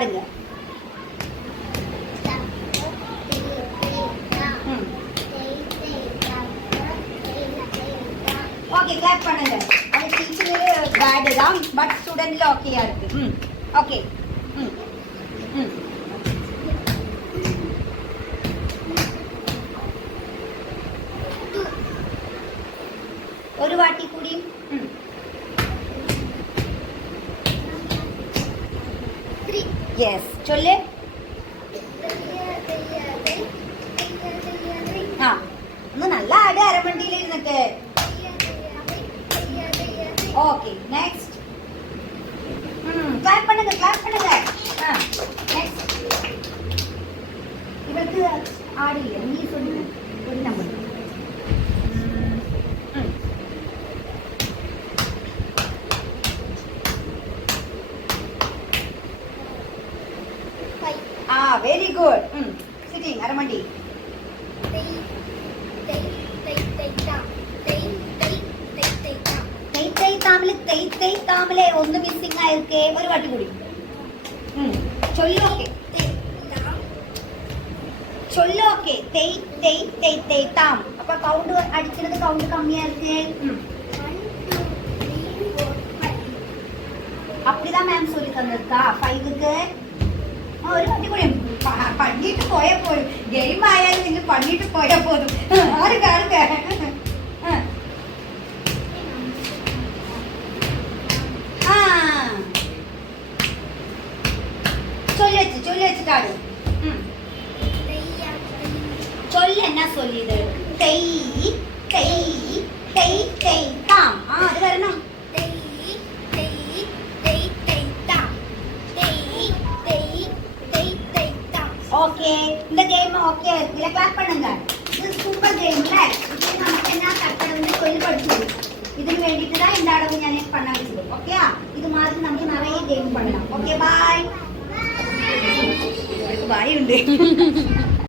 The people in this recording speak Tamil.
பாடுங்க. ஓகே கிளாப் பண்ணுங்க. அது டீச்சர் பேட் தான், பட் ஸ்டூடெண்ட்ல ஓகேயா இருக்கு. ஓகே. ஒரு வாட்டி கூடி. எஸ் சொல்லு. இன்னும் நல்லா ஆடு அரமண்டியில இருந்துட்டு. Okay next. கிளாப் பண்ணுங்க கிளாப் பண்ணுங்க. நெக்ஸ்ட். இவருக்கு ஆடு இல்ல, நீ சொல்லுங்க ஒரு number. Very good. Sitting aramandi. தாமலே ഒന്ന് മിസ്സിംഗ് ആയിരിക്കേ. ഒരു വാട്ടി കൂടി ചൊല്ലോക്കെ ചൊല്ലോക്കെ. തെയ് തെയ് തെയ് തെയ് താം. അപ്പൊ കൗണ്ട് അടിക്കുന്നത് കൗണ്ട് കമ്മിയായിരിക്കേ. அப்படிதான் மேம் சொல்லி தந்திருக்கா 5க்கு. ഒരു വാട്ടി കൂടി പണിയിട്ട് പോയാൽ പോലും. ഗെയിം ആയാലും നിങ്ങൾ പണിയിട്ട് പോയാൽ പോലും. ആർക്ക് ആർക്ക് சொல்லி வச்சுட்டாடு. சொல்லு என்ன சொல்லிது? தெய் தெய் தெய் தெய் தாம். அது வரணும். ஓகே, இந்த கேம் ஓகே இருக்குல்ல? கிளாப் பண்ணுங்க. இது சூப்பர் கேம்ல. இது நமக்கு என்ன கட்டணும்னு சொல்லி படிச்சது. இதுக்கு வேண்டிட்டு தான் இந்த அளவு ഞാൻ பண்ண வச்சது. ஓகேயா? இது மாதிரி നമുക്ക് நிறைய கேம் பண்ணலாம். Okay bye. பாய் உண்டு.